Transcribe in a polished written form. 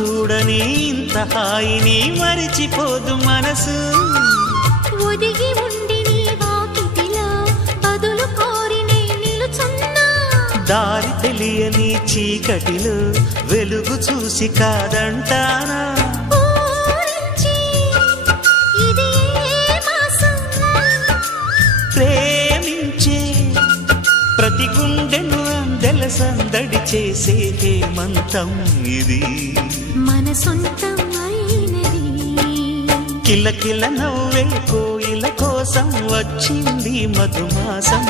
చూడని ఇంత హాయిని మరిచిపోదు మనసు. ఒదిగి ఉండి నీ వాకిటిలో బదులు కోరి నే నిలుచున్నా. దారి తెలియని చీకటిలో వెలుగు చూసి కాదంటానా. ప్రేమించే ప్రతి గుండెను అందెల సందడి చేసే హేమంతం ఇది. మన సొంతం అయినది. కిలకిల నవ్వే కోయిల కోసం వచ్చింది మధుమాసం.